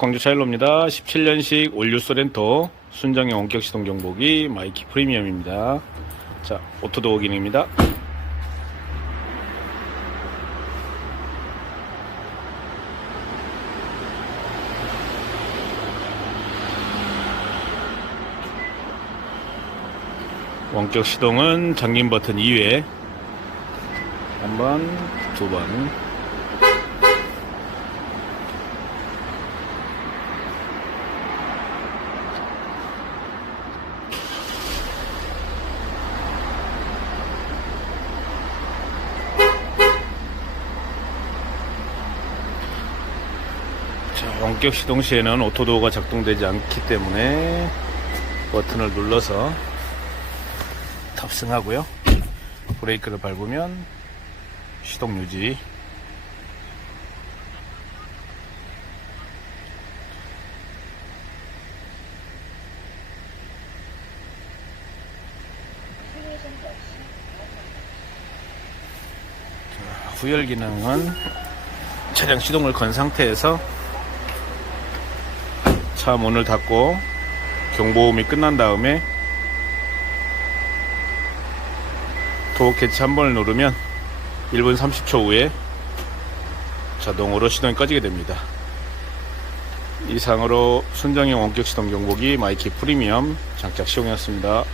광주 차일로입니다. 17년식 올류 소렌토 순정형 원격 시동 경보기 마이키 프리미엄입니다. 자, 오토도어 기능입니다. 원격 시동은 잠김 버튼 이외에 한 번, 두 번. 자, 원격 시동 시에는 오토도어가 작동되지 않기 때문에 버튼을 눌러서 탑승하고요. 브레이크를 밟으면 시동 유지. 자, 후열 기능은 차량 시동을 건 상태에서 차 문을 닫고 경보음이 끝난 다음에 도어 캐치 한 번을 누르면 1분 30초 후에 자동으로 시동이 꺼지게 됩니다. 이상으로 순정형 원격 시동 경보기 마이키 프리미엄 장착 시공이었습니다.